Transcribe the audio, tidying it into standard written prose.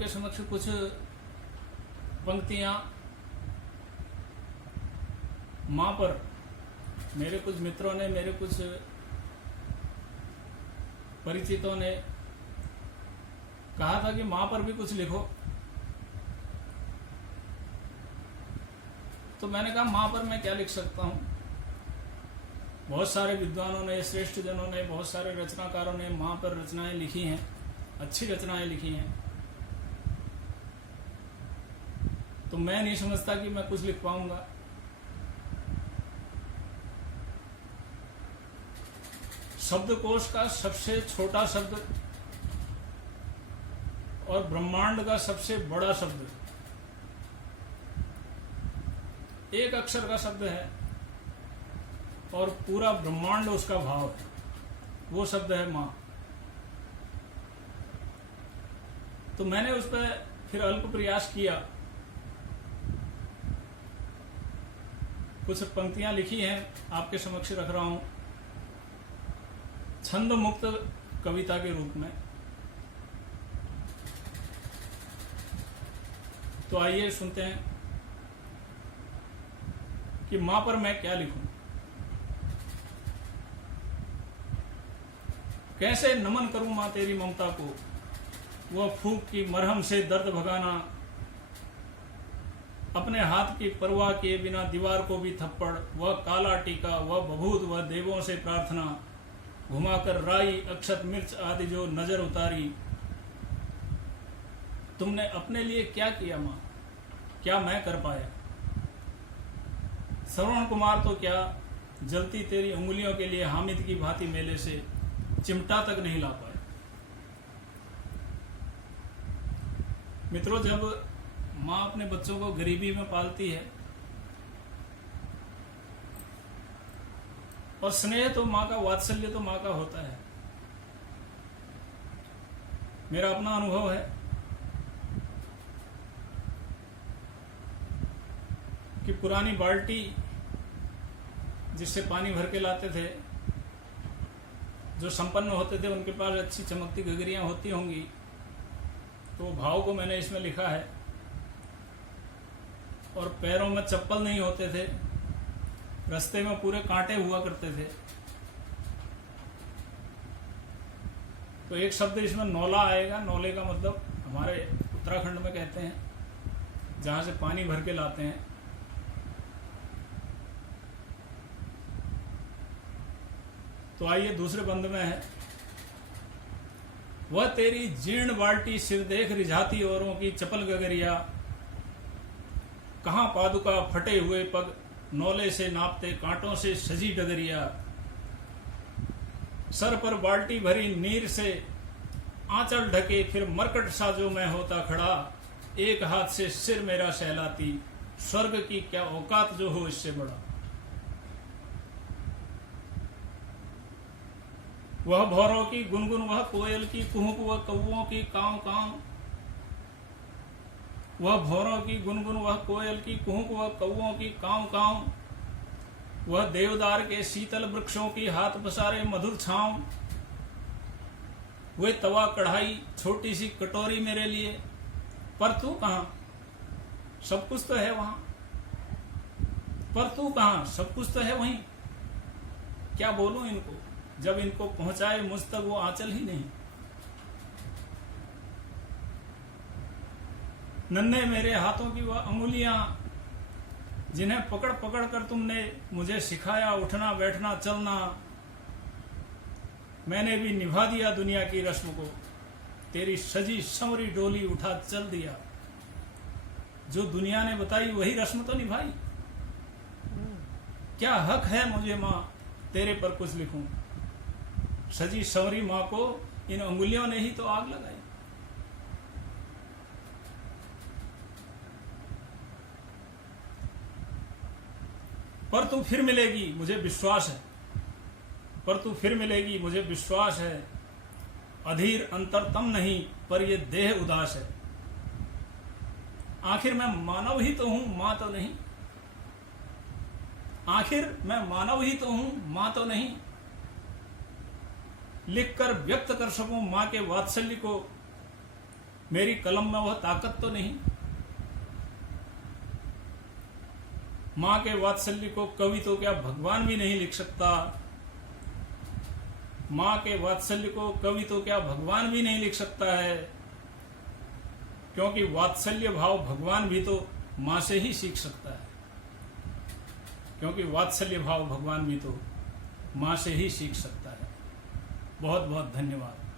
आपके समक्ष कुछ पंक्तियां माँ पर मेरे कुछ मित्रों ने, मेरे कुछ परिचितों ने कहा था कि माँ पर भी कुछ लिखो। तो मैंने कहा माँ पर मैं क्या लिख सकता हूँ। बहुत सारे विद्वानों ने, श्रेष्ठ जनों ने, बहुत सारे रचनाकारों ने माँ पर रचनाएं लिखी हैं, अच्छी रचनाएं लिखी हैं। तो मैं नहीं समझता कि मैं कुछ लिख पाऊंगा। शब्दकोश का सबसे छोटा शब्द और ब्रह्मांड का सबसे बड़ा शब्द एक अक्षर का शब्द है और पूरा ब्रह्मांड उसका भाव है। वो शब्द है मां। तो मैंने उस पर फिर अल्प प्रयास किया, कुछ पंक्तियां लिखी हैं, आपके समक्ष रख रहा हूं छंद मुक्त कविता के रूप में। तो आइए सुनते हैं कि मां पर मैं क्या लिखूं। कैसे नमन करूं मां तेरी ममता को, वह फूंक की मरहम से दर्द भगाना, अपने हाथ की परवाह किए बिना दीवार को भी थप्पड़, वह काला टीका, वह बभूत, वह देवों से प्रार्थना, घुमाकर राई अक्षत मिर्च आदि जो नजर उतारी। तुमने अपने लिए क्या किया मां, क्या मैं कर पाया। श्रवण कुमार तो क्या जलती तेरी उंगलियों के लिए हामिद की भांति मेले से चिमटा तक नहीं ला पाए। मित्रों, जब मां अपने बच्चों को गरीबी में पालती है, और स्नेह तो मां का, वात्सल्य तो मां का होता है। मेरा अपना अनुभव है कि पुरानी बाल्टी जिससे पानी भर के लाते थे, जो संपन्न होते थे उनके पास अच्छी चमकती गगरियां होती होंगी, तो भाव को मैंने इसमें लिखा है। और पैरों में चप्पल नहीं होते थे, रास्ते में पूरे कांटे हुआ करते थे। तो एक शब्द इसमें नौला आएगा। नौले का मतलब हमारे उत्तराखंड में कहते हैं, जहां से पानी भर के लाते हैं। तो आइए दूसरे बंद में है, वह तेरी जीर्ण बाल्टी सिर देख रिझाती औरों की चपल गगरिया, कहां पादुका फटे हुए पग, नौले से नापते कांटों से सजी डगरिया। सर पर बाल्टी भरी नीर से आंचल ढके, फिर मरकट सा जो मैं होता खड़ा, एक हाथ से सिर मेरा सहलाती, स्वर्ग की क्या औकात जो हो इससे बड़ा। वह भौरों की गुनगुन, वह कोयल की कुहुक, वह कौओं की कांव कांव, वह भौरों की गुनगुन, वह कोयल की कुहुक, वह कौओं की कांव कांव, वह देवदार के शीतल वृक्षों की हाथ पसारे मधुर छांव, वे तवा कढ़ाई छोटी सी कटोरी मेरे लिए, पर तू कहां, सब कुछ तो है वहां, पर तू कहां, सब कुछ तो है वहीं। क्या बोलूं इनको, जब इनको पहुंचाए मुझ तक वो आंचल ही नहीं। नन्हे मेरे हाथों की वह अंगुलियां, जिन्हें पकड़ पकड़ कर तुमने मुझे सिखाया उठना बैठना चलना, मैंने भी निभा दिया दुनिया की रस्म को, तेरी सजी संवरी डोली उठा चल दिया। जो दुनिया ने बताई वही रस्म तो निभाई। क्या हक है मुझे मां तेरे पर कुछ लिखूं। सजी संवरी मां को इन अंगुलियों ने ही तो आग लगाई। पर तू फिर मिलेगी मुझे विश्वास है, पर तू फिर मिलेगी मुझे विश्वास है। अधीर अंतरतम नहीं पर ये देह उदास है। आखिर मैं मानव ही तो हूं मां तो नहीं, आखिर मैं मानव ही तो हूं मां तो नहीं। लिखकर व्यक्त कर सकूं मां के वात्सल्य को, मेरी कलम में वह ताकत तो नहीं। मां के वात्सल्य को कवि तो क्या भगवान भी नहीं लिख सकता। मां के वात्सल्य को कवि तो क्या भगवान भी नहीं लिख सकता है, क्योंकि वात्सल्य भाव भगवान भी तो मां से ही सीख सकता है। क्योंकि वात्सल्य भाव भगवान भी तो मां से ही सीख सकता है। बहुत बहुत धन्यवाद।